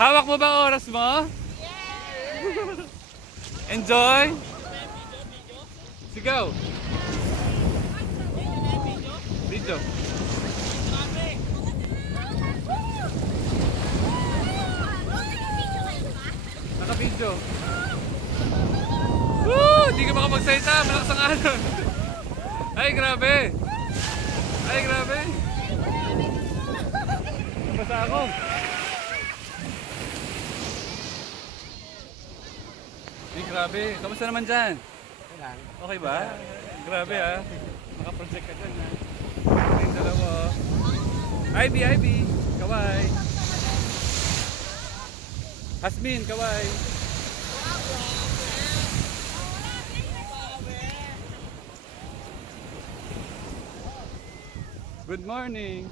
Hawak mo ba ang oras mo? Enjoy? Sigaw. Video. Naka-video. Woo! Di ka makapagsalita. Malakas ang alon. Ay, grabe. Ay, grabe. Nabasa ako. Ay, grabe. Kamusta naman dyan? Okay ba? Grabe ah. Naka-project ka dyan ah. Yung dalawa oh. Ivy, Ivy. Kaway. Hasmin, kaway. Good morning.